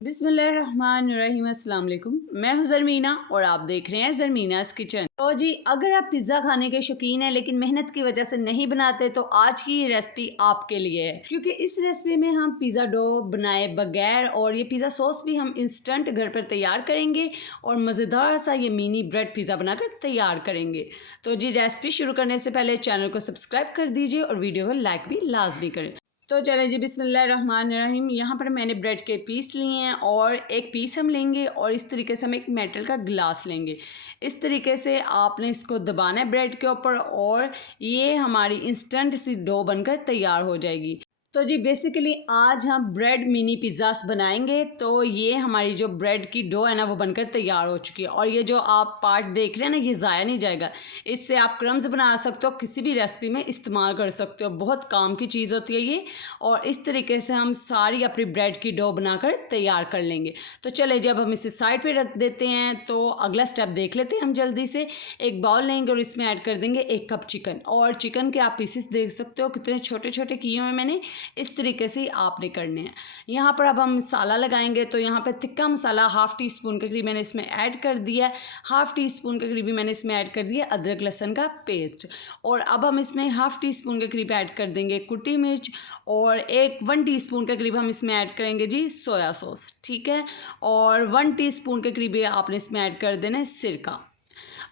बिस्मिल्लाहिर्रहमानिर्रहीम, अस्सलाम वालेकुम। मैं हूं ज़रमीना और आप देख रहे हैं ज़रमीनास किचन। तो जी, अगर आप पिज़्ज़ा खाने के शौकीन हैं लेकिन मेहनत की वजह से नहीं बनाते तो आज की ये रेसिपी आपके लिए है, क्योंकि इस रेसिपी में हम पिज़्ज़ा डो बनाए बगैर और ये पिज़्ज़ा सॉस भी हम इंस्टेंट घर पर तैयार करेंगे और मज़ेदार सा ये मिनी ब्रेड पिज़्ज़ा बनाकर तैयार करेंगे। तो जी, रेसिपी शुरू करने से पहले चैनल को सब्सक्राइब कर दीजिए और वीडियो को लाइक भी लाजमी करें। तो चलें जी, बिस्मिल्लाहिर्रहमानिर्रहीम। यहाँ पर मैंने ब्रेड के पीस लिए हैं और एक पीस हम लेंगे और इस तरीके से हम एक मेटल का गिलास लेंगे। इस तरीके से आपने इसको दबाना है ब्रेड के ऊपर और ये हमारी इंस्टेंट सी डो बनकर तैयार हो जाएगी। तो जी, बेसिकली आज हम ब्रेड मिनी पिज़्ज़ास बनाएंगे। तो ये हमारी जो ब्रेड की डो है ना वो बनकर तैयार हो चुकी है और ये जो आप पार्ट देख रहे हैं ना ये ज़ाया नहीं जाएगा। इससे आप क्रम्स बना सकते हो, किसी भी रेसिपी में इस्तेमाल कर सकते हो, बहुत काम की चीज़ होती है ये। और इस तरीके से हम सारी अपनी ब्रेड की डो बनाकर तैयार कर लेंगे। तो चले जब हम इसे साइड पर रख देते हैं तो अगला स्टेप देख लेते हैं हम जल्दी से। एक बाउल लेंगे और इसमें ऐड कर देंगे 1 कप चिकन। और चिकन के आप पीसेस देख सकते हो कितने छोटे छोटे किए हुए मैंने। इस तरीके से आपने करने हैं। यहाँ पर अब हम मसाला लगाएंगे। तो यहाँ पर तिक्का मसाला हाफ़ टी स्पून के करीब मैंने इसमें ऐड कर दिया है। हाफ़ टी स्पून के करीब मैंने इसमें ऐड कर दिया अदरक लहसुन का पेस्ट। और अब हम इसमें हाफ़ टी स्पून के करीब ऐड कर देंगे कुटी मिर्च और 1 टीस्पून के करीब हम इसमें ऐड करेंगे जी सोया सॉस, ठीक है। और 1 टीस्पून के करीब आपने इसमें ऐड कर देना है सिरका।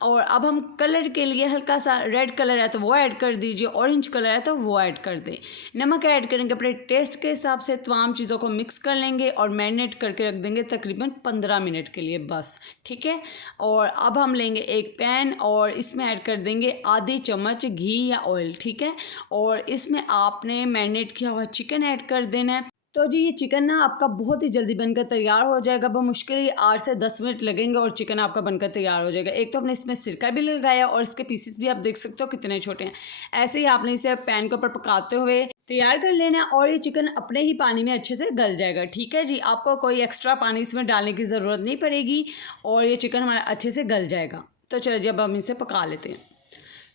और अब हम कलर के लिए हल्का सा रेड कलर है तो वो ऐड कर दीजिए, ऑरेंज कलर है तो वो ऐड कर दें। नमक ऐड करेंगे अपने टेस्ट के हिसाब से। तमाम चीज़ों को मिक्स कर लेंगे और मैरिनेट करके रख देंगे तकरीबन 15 मिनट के लिए बस, ठीक है। और अब हम लेंगे एक पैन और इसमें ऐड कर देंगे आधी चम्मच घी या ऑयल, ठीक है। और इसमें आपने मैरिनेट किया हुआ चिकन ऐड कर देना है। तो जी, ये चिकन ना आपका बहुत ही जल्दी बनकर तैयार हो जाएगा। मुश्किल ही 8 से 10 मिनट लगेंगे और चिकन आपका बनकर तैयार हो जाएगा। एक तो हमने इसमें सिरका भी लगाया और इसके पीसेस भी आप देख सकते हो कितने छोटे हैं। ऐसे ही आपने इसे पैन के ऊपर पकाते हुए तैयार कर लेना है और ये चिकन अपने ही पानी में अच्छे से गल जाएगा, ठीक है जी। आपको कोई एक्स्ट्रा पानी इसमें डालने की ज़रूरत नहीं पड़ेगी और ये चिकन हमारा अच्छे से गल जाएगा। तो चलिए जब हम इसे पका लेते हैं।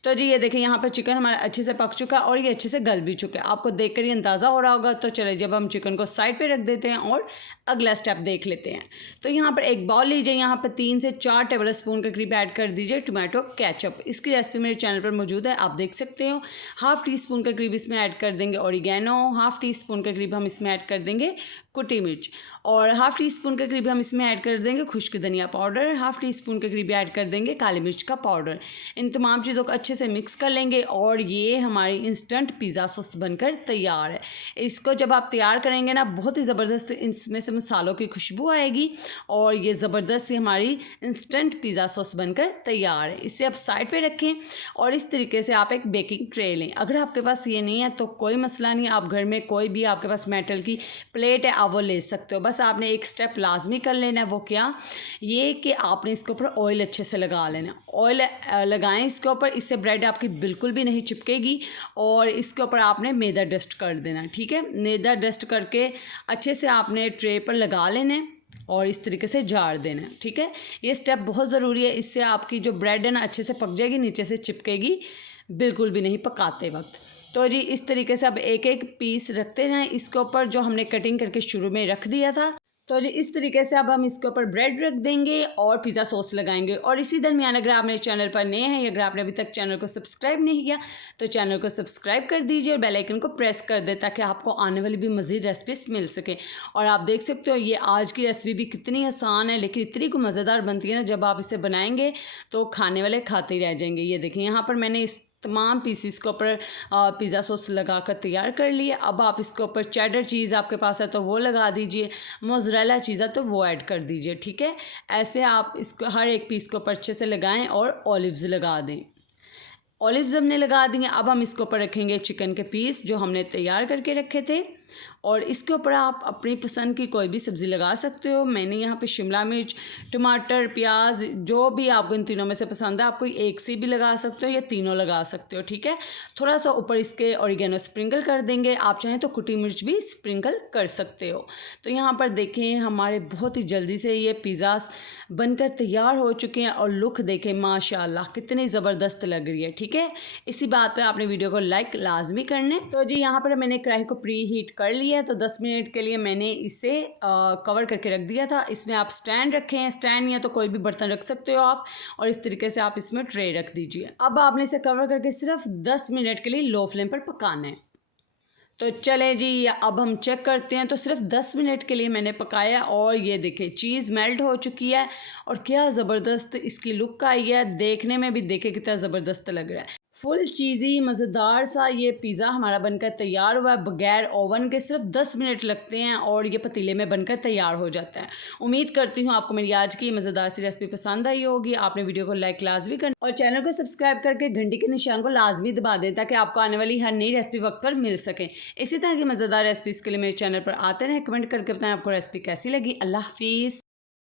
तो जी, ये देखिए यहाँ पर चिकन हमारा अच्छे से पक चुका है और ये अच्छे से गल भी चुका है। आपको देखकर ये अंदाज़ा हो रहा होगा। तो चलिए जब हम चिकन को साइड पे रख देते हैं और अगला स्टेप देख लेते हैं। तो यहाँ पर एक बाउल लीजिए, यहाँ पर 3 से 4 टेबल स्पून के करीब ऐड कर दीजिए टोमेटो केचप। इसकी रेसिपी मेरे चैनल पर मौजूद है, आप देख सकते हो। हाफ़ टी स्पून के करीब इसमें ऐड कर देंगे ओरिगैनो। हाफ़ टी स्पून के करीब हम इसमें ऐड कर देंगे कुटी मिर्च और हाफ़ टी स्पून के करीब हम इसमें ऐड कर देंगे खुश्क धनिया पाउडर। हाफ़ टी स्पून के करीब ऐड कर देंगे काली मिर्च का पाउडर। इन तमाम चीज़ों को अच्छे से मिक्स कर लेंगे और ये हमारी इंस्टेंट पिज़्ज़ा सॉस बनकर तैयार है। इसको जब आप तैयार करेंगे ना बहुत ही ज़बरदस्त इसमें से मसालों की खुशबू आएगी और ये ज़बरदस्त सी हमारी इंस्टेंट पिज़्ज़ा सॉस बनकर तैयार है। इसे आप साइड पे रखें और इस तरीके से आप एक बेकिंग ट्रे लें। अगर आपके पास ये नहीं है तो कोई मसला नहीं, आप घर में कोई भी आपके पास मेटल की प्लेट है आप वो ले सकते हो। बस आपने एक स्टेप लाजमी कर लेना है, वो क्या, ये कि आपने इसके ऊपर ऑयल अच्छे से लगा लेना। ऑयल लगाएं इसके ऊपर, इससे ब्रेड आपकी बिल्कुल भी नहीं चिपकेगी। और इसके ऊपर आपने मैदा डस्ट कर देना, ठीक है। मैदा डस्ट करके अच्छे से आपने ट्रे पर लगा लेना है और इस तरीके से झाड़ देना है, ठीक है। ये स्टेप बहुत ज़रूरी है, इससे आपकी जो ब्रेड है ना अच्छे से पक जाएगी, नीचे से चिपकेगी बिल्कुल भी नहीं पकाते वक्त। तो जी, इस तरीके से अब एक एक पीस रखते जाएं इसके ऊपर जो हमने कटिंग करके शुरू में रख दिया था। तो जी, इस तरीके से अब हम इसके ऊपर ब्रेड रख देंगे और पिज़्ज़ा सॉस लगाएंगे। और इसी दरमियान अगर आप मेरे चैनल पर नए हैं या अगर आपने अभी तक चैनल को सब्सक्राइब नहीं किया तो चैनल को सब्सक्राइब कर दीजिए और बेल आइकन को प्रेस कर दें ताकि आपको आने वाली भी मज़ीद रेसिपीज मिल सके। और आप देख सकते हो ये आज की रेसिपी भी कितनी आसान है लेकिन इतनी को मज़ेदार बनती है ना, जब आप इसे बनाएंगे तो खाने वाले खाते ही रह जाएंगे। ये देखें यहाँ पर मैंने इस तमाम पीसीस के ऊपर पिज़्ज़ा सॉस लगा कर तैयार कर लिए। अब आप इसके ऊपर चेडर चीज़ आपके पास है तो वो लगा दीजिए, मोज़रेला चीज़ है तो वो ऐड कर दीजिए, ठीक है। ऐसे आप इसको हर एक पीस के ऊपर अच्छे से लगाएं और ऑलिव्स लगा दें। ऑलिव्स हमने लगा दिए। अब हम इसके ऊपर रखेंगे चिकन के पीस जो हमने तैयार करके रखे थे और इसके ऊपर आप अपनी पसंद की कोई भी सब्ज़ी लगा सकते हो। मैंने यहाँ पे शिमला मिर्च, टमाटर, प्याज, जो भी आपको इन तीनों में से पसंद है आप कोई एक सी भी लगा सकते हो या तीनों लगा सकते हो, ठीक है। थोड़ा सा ऊपर इसके ऑरिगेनो स्प्रिंकल कर देंगे, आप चाहें तो कुटी मिर्च भी स्प्रिंकल कर सकते हो। तो यहाँ पर देखें हमारे बहुत ही जल्दी से ये पिज़्ज़ास बनकर तैयार हो चुके हैं और लुक देखें माशाल्लाह कितनी ज़बरदस्त लग रही है, ठीक है। इसी बात पर आपने वीडियो को लाइक लाजमी करने। तो जी, यहाँ पर मैंने कढ़ाई को प्री हीट कर लिया गई है, तो 10 मिनट के लिए मैंने इसे कवर करके रख दिया था। इसमें आप स्टैंड रखें, स्टैंड या तो कोई भी बर्तन रख सकते हो आप, और इस तरीके से आप इसमें ट्रे रख दीजिए। अब आपने इसे कवर करके सिर्फ 10 मिनट के लिए लो फ्लेम पर पकाना है। तो चलें जी, अब हम चेक करते हैं। तो सिर्फ 10 मिनट के लिए मैंने पकाया और ये देखें चीज़ मेल्ट हो चुकी है और क्या ज़बरदस्त इसकी लुक आई है। देखने में भी देखें कितना ज़बरदस्त लग रहा है। फुल चीज़ी मज़ेदार सा ये पिज़्ज़ा हमारा बनकर तैयार हुआ है। बगैर ओवन के सिर्फ 10 मिनट लगते हैं और ये पतीले में बनकर तैयार हो जाता है। उम्मीद करती हूँ आपको मेरी आज की मज़ेदार सी रेसिपी पसंद आई होगी। आपने वीडियो को लाइक लाजमी करना और चैनल को सब्सक्राइब करके घंटी के निशान को लाजमी दबा दें ताकि आपको आने वाली हर नई रेसिपी वक्त पर मिल सके। इसी तरह की मज़ेदार रेसिपीज़ के लिए मेरे चैनल पर आते रहें। कमेंट करके बताएं आपको रेसिपी कैसी लगी। अल्लाह हाफिज़।